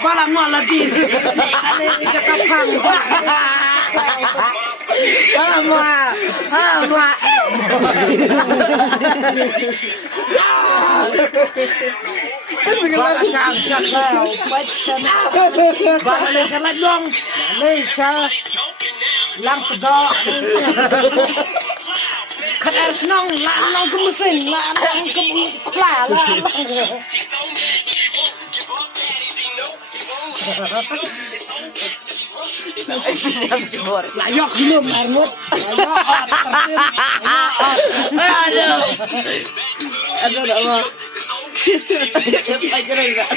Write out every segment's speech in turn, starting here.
Bala malah di. Ada ikat kapang. Ama. Bala sang kau. Bala Malaysia lajong. Malaysia. Lang pedok. Kan harus nong ke mesin, ke kula lah. Layok belum armut. Aduh. Aduh tak mau. Pacaran tak?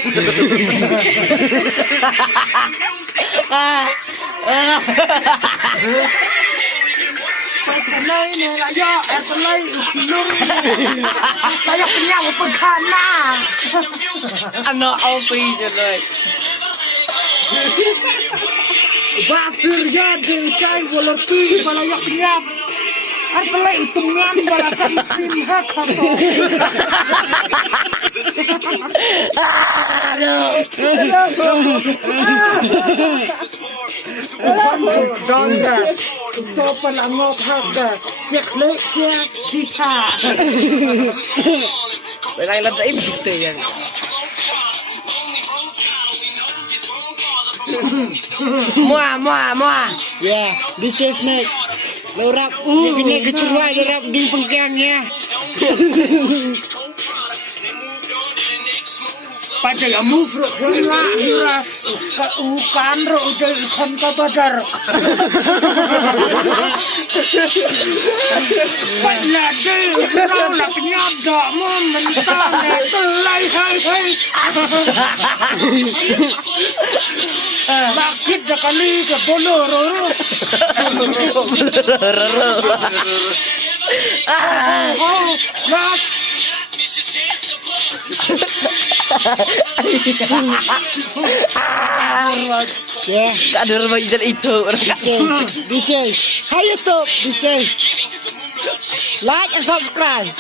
Pelai ni layok, pelai belum. Layok kenyang pekana. Anak api je lah. Basir jadi cai bola tu layok kenyang. Ar pelai tungan balasan simha khato. Donggas, topan angok hakda, cek lek cek kita. Belai lantai begitu ya. Mua. Ya, bisnis nek. Lorap, ini keceruai lorap di pengkiangnya. Pada yang move lah, ira ukan ro udah ikan kapadar. Pada deh, kau nak nyada mentang pelai hai. Sakit sekali ke boloro. Ya, ada remaja itu. DJ, hai YouTube, DJ, like and subscribe.